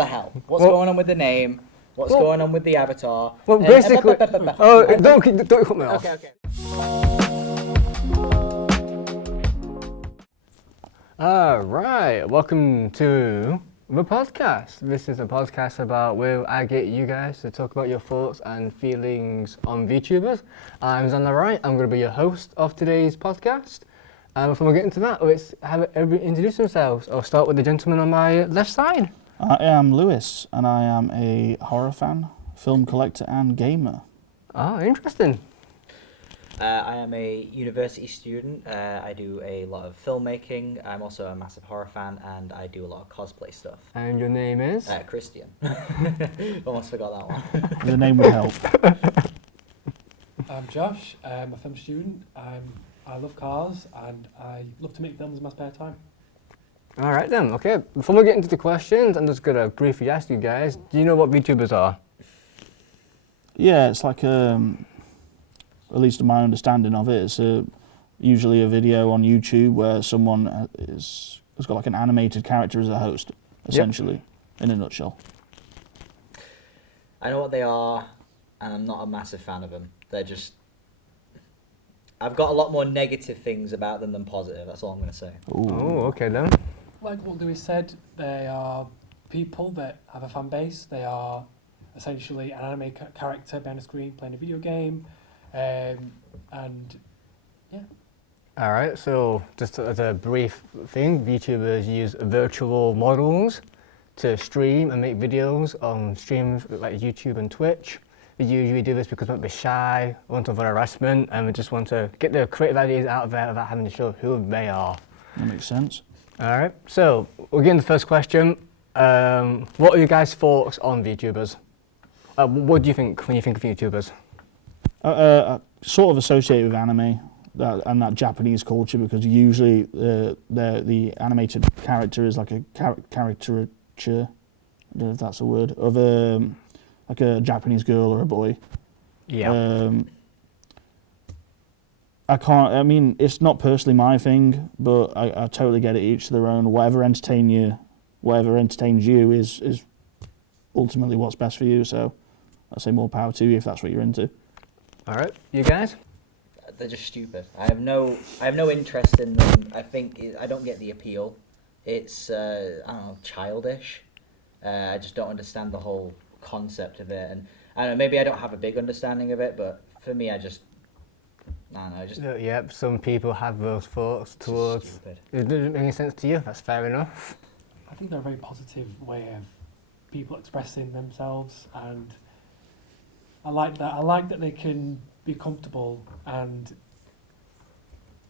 the hell? What's going on with the name? What's going on with the avatar? Well, basically... don't cut me off. Okay. Alright, welcome to the podcast. This is a podcast about where I get you guys to talk about your thoughts and feelings on VTubers. I'm on the right, I'm going to be your host of today's podcast. And before we get into that, let's have everybody introduce themselves. I'll start with the gentleman on my left side. I am Lewis, and I am a horror fan, film collector, and gamer. Ah, interesting. I am a university student. I do a lot of filmmaking. I'm also a massive horror fan, and I do a lot of cosplay stuff. And your name is? Christian. Almost forgot that one. The name would help. I'm Josh. I'm a film student. I love cars, and I love to make films in my spare time. All right then, okay. Before we get into the questions, I'm just going to briefly ask you guys, do you know what VTubers are? Yeah, it's like, at least in my understanding of it, it's usually a video on YouTube where someone has got like an animated character as a host, essentially, in a nutshell. I know what they are, and I'm not a massive fan of them. They're just... I've got a lot more negative things about them than positive, that's all I'm going to say. Ooh. Oh, okay then. Like what Lewis said, they are people that have a fan base. They are essentially an anime character behind a screen playing a video game, and yeah. All right, so just as a brief thing, VTubers use virtual models to stream and make videos on streams like YouTube and Twitch. We usually do this because we want to be shy, we want to avoid harassment, and we just want to get their creative ideas out there without having to show who they are. That makes sense. All right, so we'll get into the first question. What are your guys' thoughts on VTubers? What do you think when you think of VTubers? Sort of associated with anime and that Japanese culture, because usually the animated character is like a caricature, I don't know if that's a word, of like a Japanese girl or a boy. Yeah. I mean, it's not personally my thing, but I totally get it, each to their own. Whatever entertains you is ultimately what's best for you, so I say more power to you if that's what you're into. All right, you guys? They're just stupid. I have no interest in them. I don't get the appeal. It's, I don't know, childish. I just don't understand the whole concept of it, and I don't know, maybe I don't have a big understanding of it, but for me, I don't know. Yep, some people have those thoughts towards... It doesn't make any sense to you, that's fair enough. I think they're a very positive way of people expressing themselves, and I like that. I like that they can be comfortable and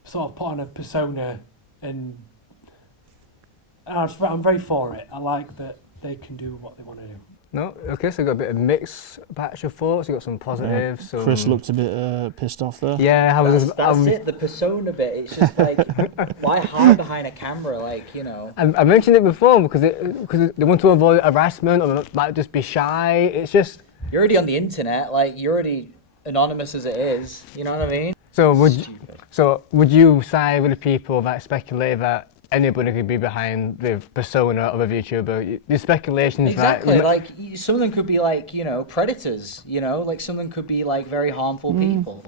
sort of put on a persona, and I'm very for it. I like that they can do what they want to do. No, okay, so you've got a bit of mixed batch of thoughts, you've got some positives, some... Chris looked a bit pissed off there. Yeah, that's it, the persona bit, it's just like, why hide behind a camera, like, you know? I mentioned it before because they want to avoid harassment, or they might just be shy, it's just... You're already on the internet, like, you're already anonymous as it is, you know what I mean? So would you side with the people that speculate that anybody could be behind the persona of a VTuber? The speculations exactly, that... like, some of them could be like, you know, predators, you know? Like, some of them could be like very harmful people.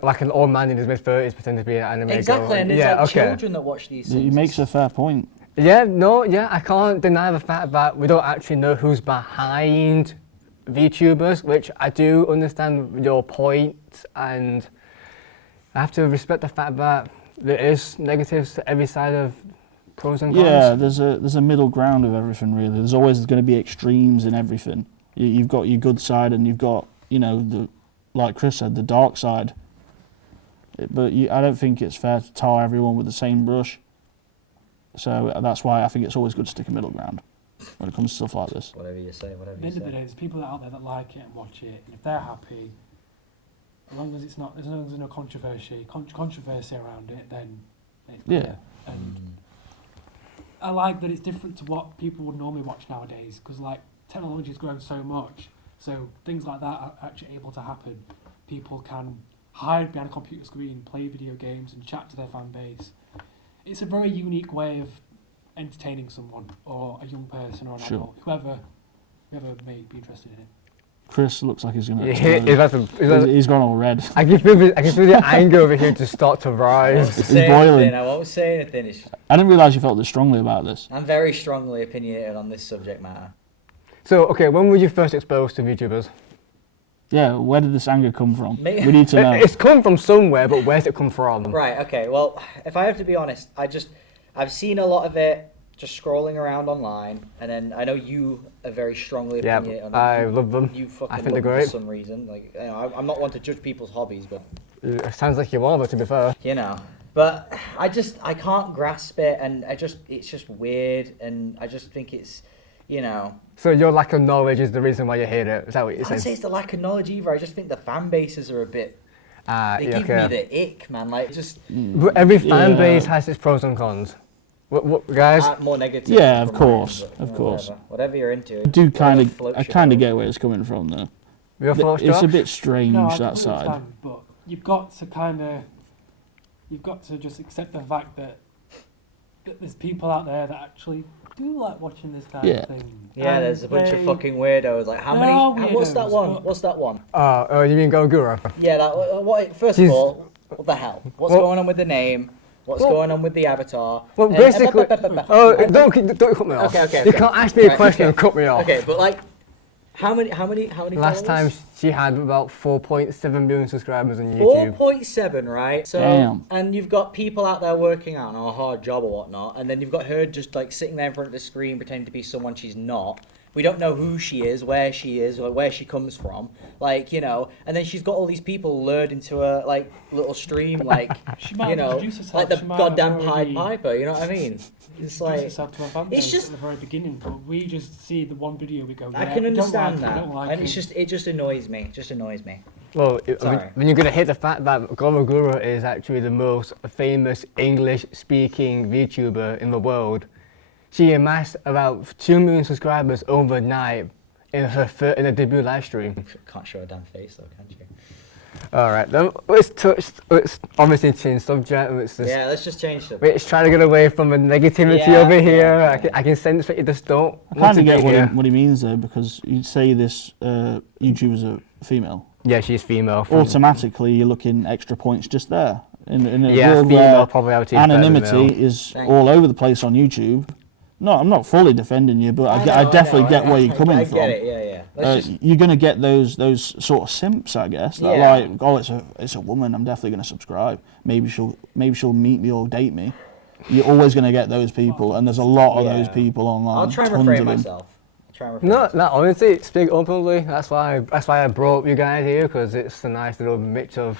Like an old man in his mid-30s pretending to be an anime exactly, girl. and it's like children that watch these things. He makes a fair point. Yeah, I can't deny the fact that we don't actually know who's behind VTubers, which I do understand your point, and I have to respect the fact that there is negatives to every side of pros and cons. Yeah, there's a middle ground of everything, really. There's always going to be extremes in everything. You've got your good side, and you've got, you know, like Chris said, the dark side. But I don't think it's fair to tar everyone with the same brush. So that's why I think it's always good to stick a middle ground when it comes to stuff like this. Whatever you say, whatever At the end of the day, there's people out there that like it and watch it, and if they're happy, as long as it's not, as long as there's no controversy around it, then Yeah. And I like that it's different to what people would normally watch nowadays, because like technology has grown so much, so things like that are actually able to happen. People can hide behind a computer screen, play video games, and chat to their fan base. It's a very unique way of entertaining someone, or a young person, or an adult, whoever whoever may be interested in it. Chris looks like he's gonna. He's gone all red. I can feel the anger over here to start to rise. It's boiling. I won't say anything. I didn't realise you felt this strongly about this. I'm very strongly opinionated on this subject matter. So, okay, when were you first exposed to VTubers? Yeah, where did this anger come from? We need to know. It's come from somewhere, but where's it come from? Right, okay, well, if I have to be honest, I've seen a lot of it just scrolling around online, and then I know you are very strongly opinionated on them. I love them. You fucking I think love they're them great. for some reason. Like, you know, I'm not one to judge people's hobbies, but... It sounds like you are, but to be fair. You know, but I can't grasp it, and it's just weird, and I just think it's, you know... So your lack of knowledge is the reason why you hate it? Is that what you're saying? I'd say it's the lack of knowledge either. I just think the fan bases are a bit... they give me the ick, man. Like, just... But every fan base has its pros and cons. What guys? More negative. Yeah, of course, mine, of course. Whatever you're into. I kind of get where it's coming from, though. Your thoughts, It's a Josh? bit strange, No, I that completely side. understand, but you've got to just accept the fact that there's people out there that actually do like watching this kind of thing. Yeah, there's a bunch of fucking weirdos. Like, how There many? are What's that weirdos, one? but- What's that one? Oh, you mean Gogura? Yeah, that. What? First She's- of all, what the hell? What's going on with the name? What's going on with the avatar? Well, And- basically... Oh, don't cut me off. Okay. You can't ask me a question and cut me off. Okay, but like, how many? Last time she had about 4.7 million subscribers on YouTube. 4.7, right? So, Damn. and you've got people out there working on a hard job or whatnot, and then you've got her just like sitting there in front of the screen pretending to be someone she's not. We don't know who she is, or where she comes from, like, you know. And then she's got all these people lured into a like little stream, like, She might you have know, introduced herself, like the she might have goddamn Pied already Piper. You know what I mean? It's like, herself to our fan it's base just- at the very beginning, but we just see the one video, we go, yeah, I can we don't understand like it, that, we don't like and it. it just annoys me. Just annoys me. Well, Sorry. when you're going to hit the fact that Gogura is actually the most famous English-speaking VTuber in the world, she amassed about 2 million subscribers overnight in her debut live stream. Can't show a damn face though, can you? All right, then let's obviously change subject. Let's just change them. We're just trying to get away from the negativity Yeah, over here. yeah. I can sense that you just don't. I want kind to of get be here. what he means there, because you'd say this YouTuber's a female. Yeah, she's female. Automatically, you're looking extra points just there. In a Yeah, world female where probability is better than anonymity male. is Thank all over the place on YouTube. No, I'm not fully defending you, but I definitely get where you're coming from. I get it, yeah. Let's just, You're gonna get those sort of simps, I guess. That Yeah. like, oh, it's a woman. I'm definitely gonna subscribe. Maybe she'll meet me or date me. You're always gonna get those people, and there's a lot of those people online. I'll try and tons refrain of them. myself. No, honestly, speak openly. That's why I brought you guys here, because it's a nice little mix of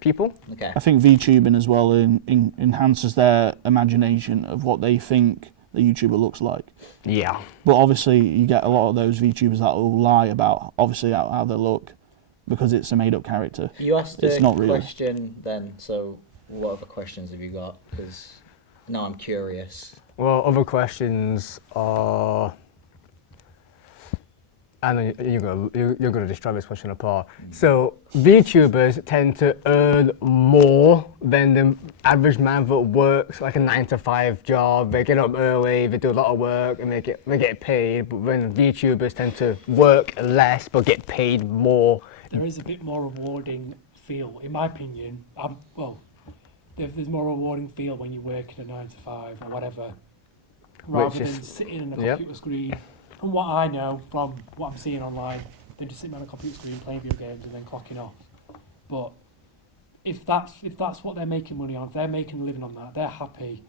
people. Okay. I think VTubing as well enhances their imagination of what they think the YouTuber looks like. Yeah. But obviously, you get a lot of those VTubers that will lie about obviously how they look, because it's a made-up character. You asked It's a not real. question then, so what other questions have you got? Because now I'm curious. Well, other questions are. I know you're going to destroy this question apart. So, VTubers tend to earn more than the average man that works like a 9-to-5 job. They get up early, they do a lot of work, and they get paid. But when VTubers tend to work less but get paid more. There is a bit more rewarding feel, in my opinion. There's more rewarding feel when you work in a 9-to-5 or whatever, rather than sitting in a computer screen. From what I know, from what I'm seeing online, they're just sitting on a computer screen playing video games and then clocking off. But if that's what they're making money on, if they're making a living on that, they're happy,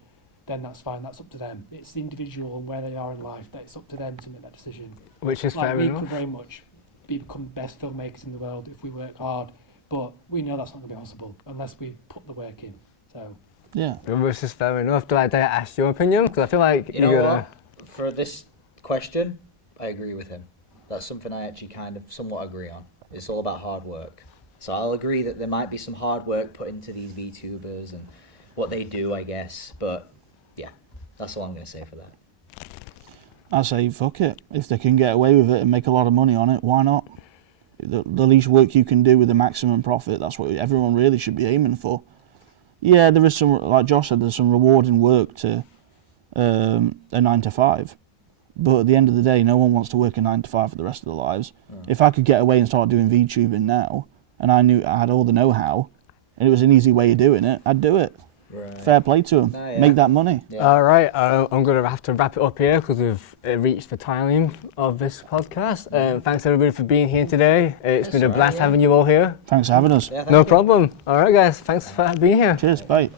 then that's fine. That's up to them. It's the individual and where they are in life. That it's up to them to make that decision. Which is Like, fair we enough. could very much become the best filmmakers in the world if we work hard, but we know that's not going to be possible unless we put the work in. So Yeah. Which is fair enough. Do I dare ask your opinion? Because I feel like You know you're what? For this question, I agree with him. That's something I actually kind of somewhat agree on. It's all about hard work. So I'll agree that there might be some hard work put into these VTubers and what they do, I guess. But yeah, that's all I'm going to say for that. I say fuck it. If they can get away with it and make a lot of money on it, why not? The least work you can do with the maximum profit, that's what everyone really should be aiming for. Yeah, there is some, like Josh said, there's some rewarding work to a 9-to-5. But at the end of the day, no one wants to work a 9 to 5 for the rest of their lives. If I could get away and start doing VTubing now, and I knew I had all the know-how, and it was an easy way of doing it, I'd do it. Right. Fair play to them. Oh, yeah. Make that money. Yeah. All right, I'm going to have to wrap it up here because we've reached the time of this podcast. Thanks everybody for being here today. It's been a blast having you all here. Thanks for having us. Yeah, thank No you. problem. All right, guys. Thanks for being here. Cheers, bye.